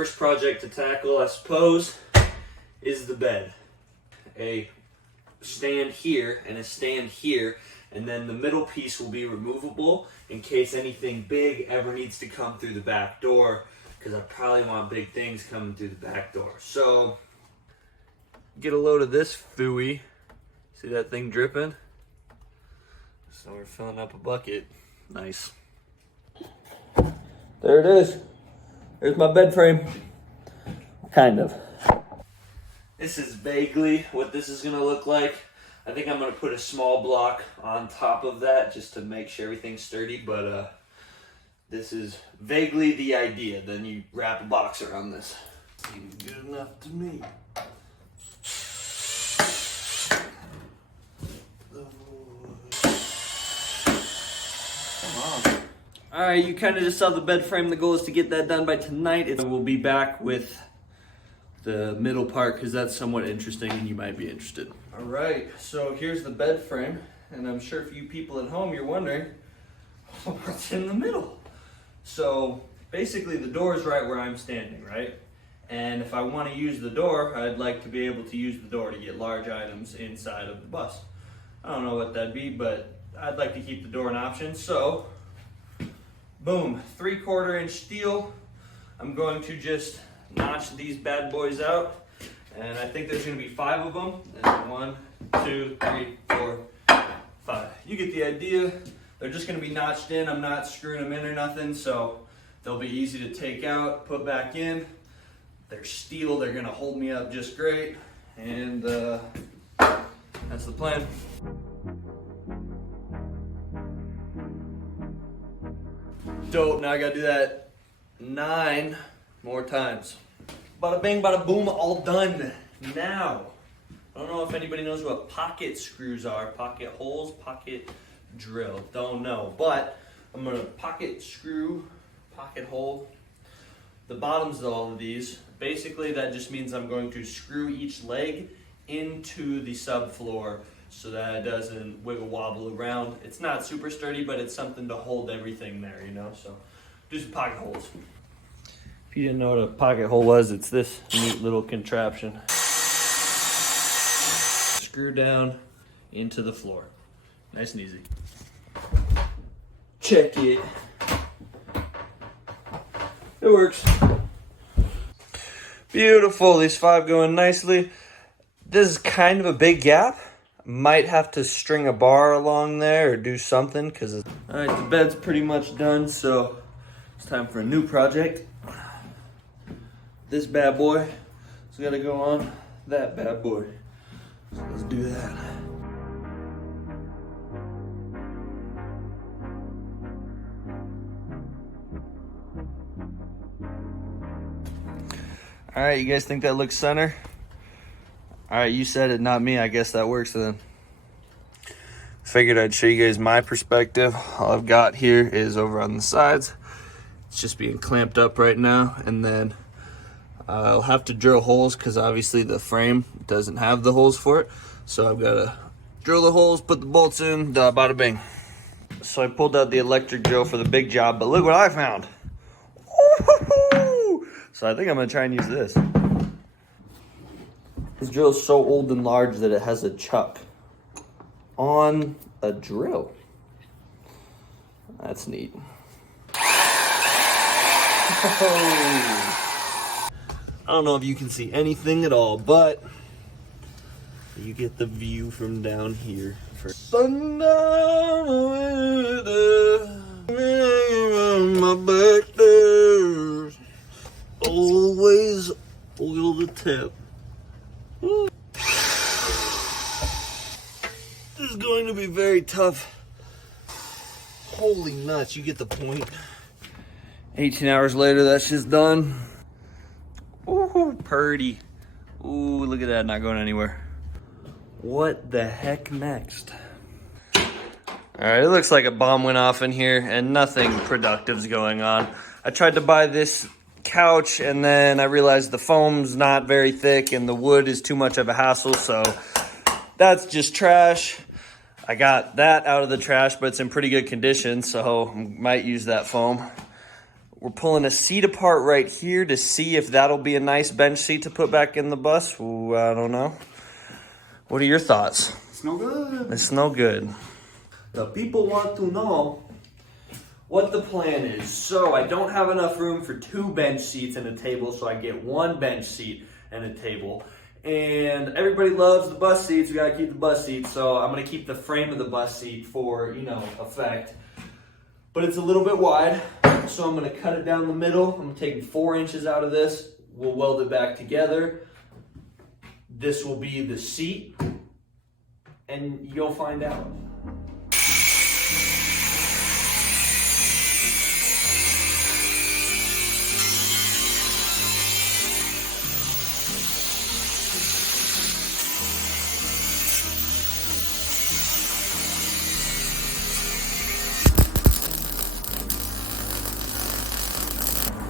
first project to tackle, I suppose, is the bed. A stand here and a stand here, and then the middle piece will be removable in case anything big ever needs to come through the back door, because I probably want big things coming through the back door. So, get a load of this fooey. See that thing dripping? So we're filling up a bucket. Nice. There it is. There's my bed frame. Kind of. This is vaguely what this is gonna look like. I think I'm gonna put a small block on top of that just to make sure everything's sturdy, but this is vaguely the idea. Then you wrap a box around this. Seems good enough to me. All right, you kind of just saw the bed frame. The goal is to get that done by tonight. We'll be back with the middle part because that's somewhat interesting and you might be interested. All right, so here's the bed frame, and I'm sure for you people at home, you're wondering what's in the middle. So basically the door is right where I'm standing, right? And if I want to use the door, I'd like to be able to use the door to get large items inside of the bus. I don't know what that'd be, but I'd like to keep the door an option. So boom, 3/4 inch steel. I'm going to just notch these bad boys out, and I think there's going to be 5 of them. And 1, 2, 3, 4, 5. You get the idea. They're just going to be notched in. I'm not screwing them in or nothing, so they'll be easy to take out, put back in. They're steel. They're going to hold me up just great, and that's the plan. Dope, now I gotta do that 9 more times. Bada bing, bada boom, all done. Now, I don't know if anybody knows what pocket screws are. Pocket holes, pocket drill, don't know. But I'm gonna pocket screw, pocket hole, the bottoms of all of these. Basically that just means I'm going to screw each leg into the subfloor so that it doesn't wiggle wobble around. It's not super sturdy, but it's something to hold everything there, you know? So do some pocket holes. If you didn't know what a pocket hole was, it's this neat little contraption. Screw down into the floor. Nice and easy. Check it. It works. Beautiful, these 5 going nicely. This is kind of a big gap. Might have to string a bar along there or do something because all right, the bed's pretty much done, so it's time for a new project. This bad boy is gonna go on that bad boy. So let's do that. All right, you guys think that looks center? All right, you said it, not me. I guess that works then. Figured I'd show you guys my perspective. All I've got here is over on the sides. It's just being clamped up right now, and then I'll have to drill holes because obviously the frame doesn't have the holes for it. So I've got to drill the holes, put the bolts in, bada bing. So I pulled out the electric drill for the big job, but look what I found. Woo-hoo-hoo! So I think I'm gonna try and use this. This drill is so old and large that it has a chuck on a drill. That's neat. I don't know if you can see anything at all, but you get the view from down here. Sundown my back stairs, always oil the tip. This is going to be very tough. Holy nuts, you get the point. 18 hours later, that shit's done. Ooh, purdy. Ooh, look at that, not going anywhere. What the heck next? All right, it looks like a bomb went off in here and nothing productive's going on. I tried to buy this couch and then I realized the foam's not very thick and the wood is too much of a hassle, so that's just trash. I got that out of the trash, but it's in pretty good condition, so I might use that foam. We're pulling a seat apart right here to see if that'll be a nice bench seat to put back in the bus. Ooh, I don't know. What are your thoughts? It's no good. It's no good. The people want to know what the plan is. So I don't have enough room for 2 bench seats and a table, so I get 1 bench seat and a table. And everybody loves the bus seats. We gotta keep the bus seats, so I'm gonna keep the frame of the bus seat for, effect. But it's a little bit wide, so I'm gonna cut it down the middle. I'm taking 4 inches out of this. We'll weld it back together. This will be the seat, and you'll find out.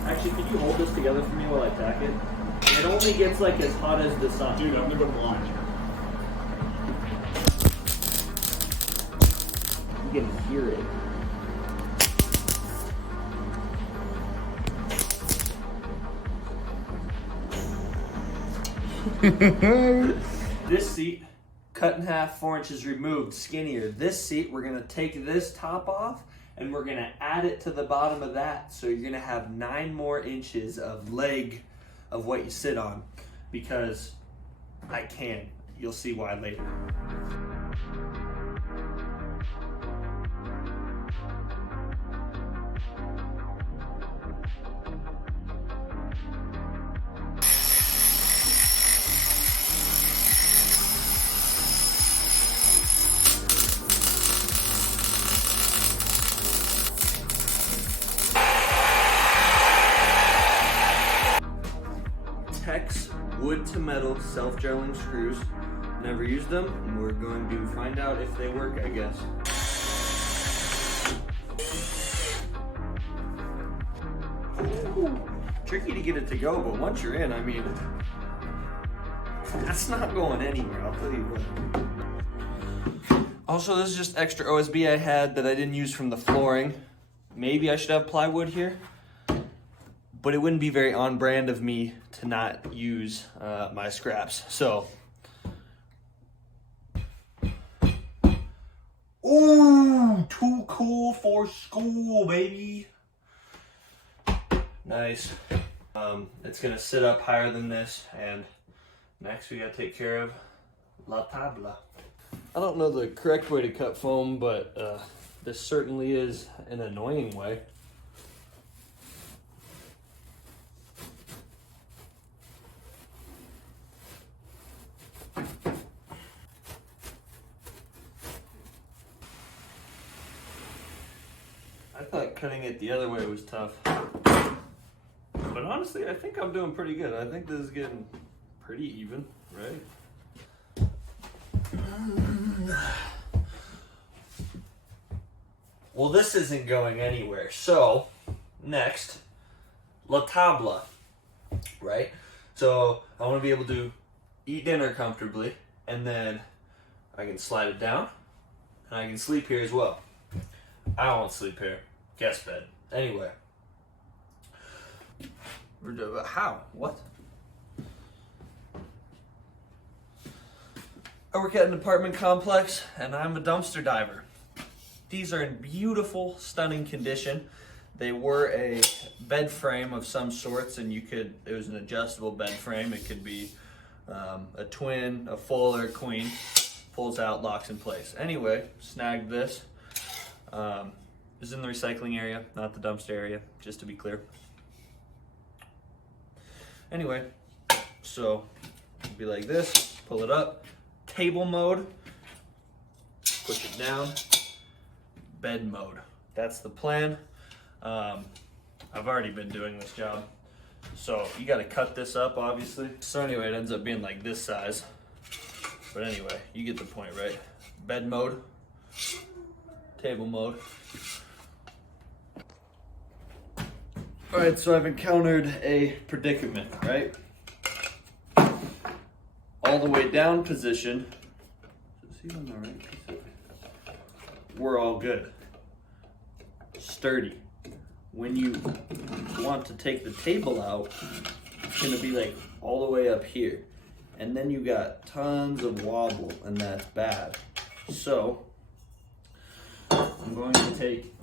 Actually, can you hold this together for me while I tack it? It only gets like as hot as the sun. Dude, I'm gonna go blind. You can hear it. This seat, cut in half, 4 inches removed, skinnier. This seat, we're gonna take this top off and we're gonna add it to the bottom of that. So you're gonna have 9 more inches of leg of what you sit on, because I can. You'll see why later. Wood to metal self-drilling screws. Never used them, and we're going to find out if they work, I guess. Ooh, tricky to get it to go, but once you're in, I mean, that's not going anywhere, I'll tell you what. Also, this is just extra OSB I had that I didn't use from the flooring. Maybe I should have plywood here, but it wouldn't be very on brand of me to not use my scraps. So, ooh, too cool for school, baby. Nice. It's gonna sit up higher than this, and next we gotta take care of la tabla. I don't know the correct way to cut foam, but this certainly is an annoying way. I thought cutting it the other way was tough. But honestly, I think I'm doing pretty good. I think this is getting pretty even, right? Well, this isn't going anywhere. So, next, la tabla, right? So, I want to be able to eat dinner comfortably, and then I can slide it down, and I can sleep here as well. I don't want to sleep here. Guest bed. Anyway. How? What? I work at an apartment complex, and I'm a dumpster diver. These are in beautiful, stunning condition. They were a bed frame of some sorts, and it was an adjustable bed frame. It could be a twin, a full, or a queen. Pulls out, locks in place. Anyway, snagged this. This is in the recycling area, not the dumpster area, just to be clear. Anyway, so it'd be like this, pull it up, table mode, push it down, bed mode. That's the plan. I've already been doing this job. So you gotta cut this up, obviously. So anyway, it ends up being like this size. But anyway, you get the point, right? Bed mode, table mode. All right, so I've encountered a predicament, right? All the way down position. Is he on the right piece? We're all good. Sturdy. when you want to take the table out, it's gonna be like all the way up here. And then you got tons of wobble, and that's bad. So I'm going to take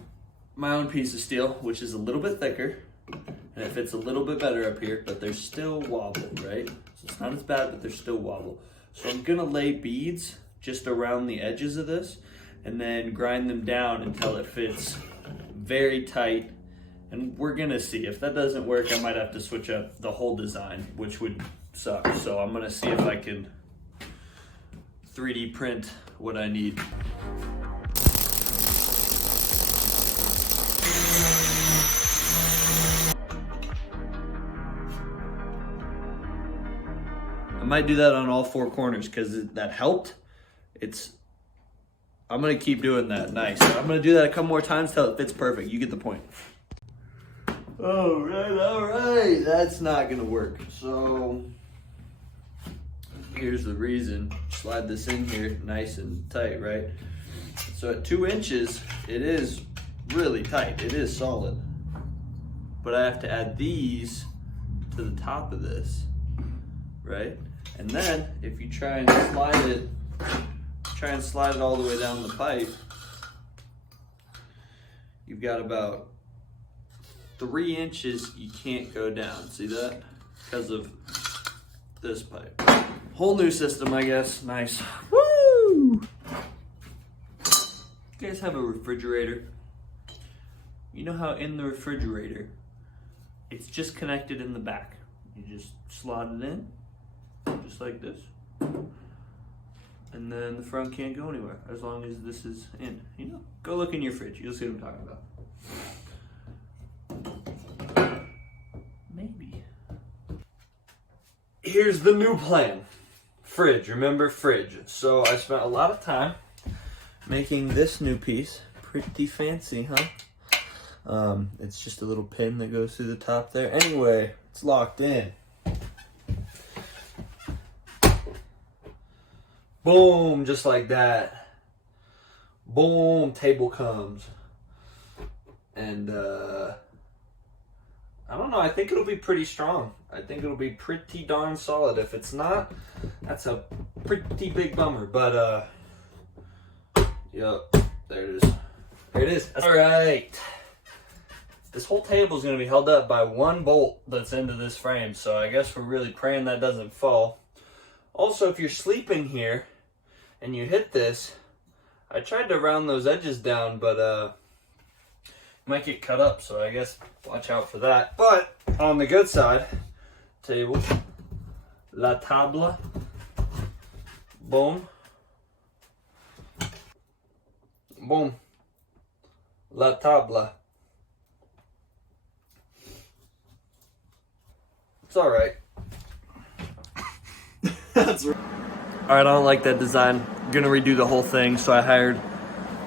my own piece of steel, which is a little bit thicker, and it fits a little bit better up here, but there's still wobble, right? So it's not as bad, but there's still wobble. So I'm gonna lay beads just around the edges of this, and then grind them down until it fits very tight. And we're gonna see. If that doesn't work, I might have to switch up the whole design, which would suck. So I'm gonna see if I can 3D print what I need. I might do that on all four corners because that helped. I'm gonna keep doing that. Nice. I'm gonna do that a couple more times till it fits perfect. You get the point. All right. That's not gonna work. So here's the reason. Slide this in here nice and tight, right? So at 2 inches, it is really tight. It is solid. But I have to add these to the top of this, right? And then if you try and slide it all the way down the pipe, you've got about 3 inches you can't go down. See that? Because of this pipe. Whole new system, I guess. Nice. Woo! You guys have a refrigerator? You know how in the refrigerator, it's just connected in the back. You just slot it in, just like this. And then the front can't go anywhere as long as this is in. You know, go look in your fridge. You'll see what I'm talking about. Maybe. Here's the new plan. Fridge, remember fridge. So I spent a lot of time making this new piece. Pretty fancy, huh? It's just a little pin that goes through the top there. Anyway, it's locked in. Boom, just like that. Boom, table comes. And I don't know, I think it'll be pretty strong. I think it'll be pretty darn solid. If it's not, that's a pretty big bummer. But yep, there it is. There it is. All right. This whole table is going to be held up by one bolt that's into this frame. So I guess we're really praying that doesn't fall. Also, if you're sleeping here and you hit this, I tried to round those edges down, but you might get cut up, so I guess watch out for that. But on the good side, table, la table, boom, boom, la table. It's all right. That's right. All right, I don't like that design. I'm gonna redo the whole thing, so I hired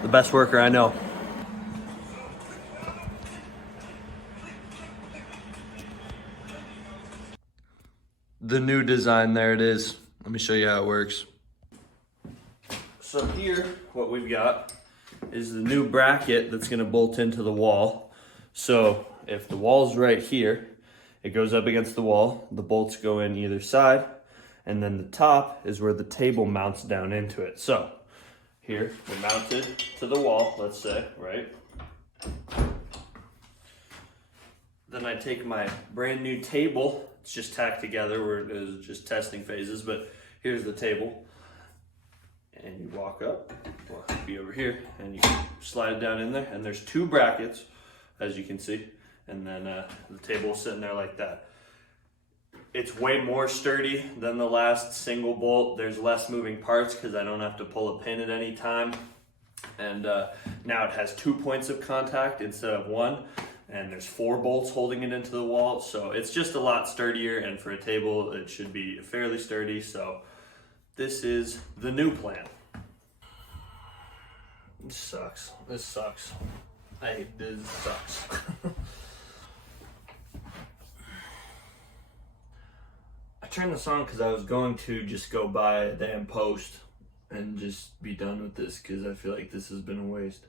the best worker I know. The new design, there it is. Let me show you how it works. So here, what we've got is the new bracket that's gonna bolt into the wall. So if the wall's right here, it goes up against the wall, the bolts go in either side, and then the top is where the table mounts down into it. So here, we're mounted to the wall, let's say, right? Then I take my brand new table, it's just tacked together, where it is just testing phases, but here's the table. And you walk up, well, it'll be over here, and you slide it down in there, and there's 2 brackets, as you can see, and then the table is sitting there like that. It's way more sturdy than the last single bolt. There's less moving parts because I don't have to pull a pin at any time. And now it has 2 points of contact instead of 1. And there's 4 bolts holding it into the wall. So it's just a lot sturdier, and for a table, it should be fairly sturdy. So this is the new plan. This sucks. This sucks. This sucks. I turned this on because I was going to just go buy a damn post and just be done with this, because I feel like this has been a waste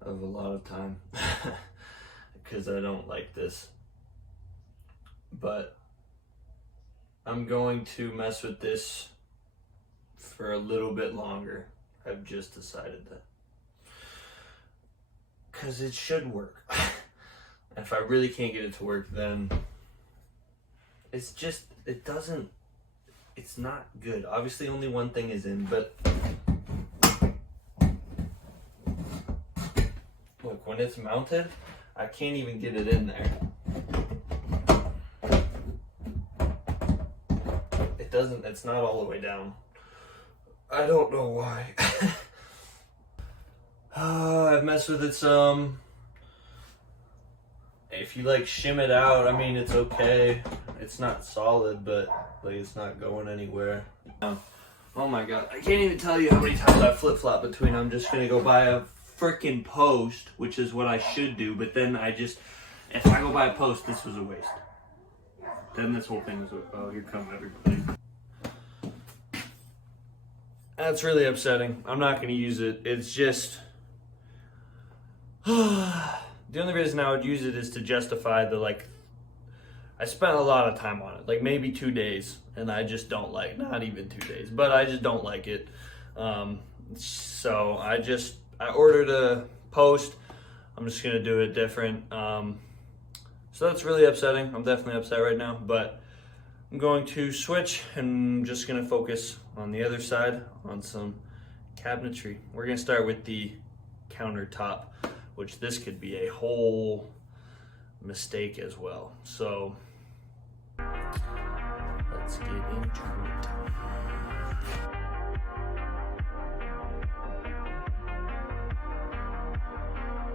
of a lot of time. I because I don't like this. But I'm going to mess with this for a little bit longer. I've just decided that. Because it should work. If I really can't get it to work, then it's just, it's not good. Obviously only one thing is in, but look, when it's mounted, I can't even get it in there. It's not all the way down. I don't know why. I've messed with it some. If you like shim it out, I mean, it's okay. It's not solid, but like it's not going anywhere. Oh my god, I can't even tell you how many times I flip-flop between I'm just gonna go buy a freaking post, which is what I should do, but then if I go buy a post, this was a waste. Then this whole thing was oh, here comes everybody. That's really upsetting. I'm not gonna use it. It's just the only reason I would use it is to justify I spent a lot of time on it, like maybe 2 days, and I just don't like, not even 2 days, but I just don't like it. So I ordered a post. I'm just gonna do it different. So that's really upsetting. I'm definitely upset right now, but I'm going to switch and I'm just gonna focus on the other side on some cabinetry. We're gonna start with the countertop, which this could be a whole mistake as well. So let's get into it.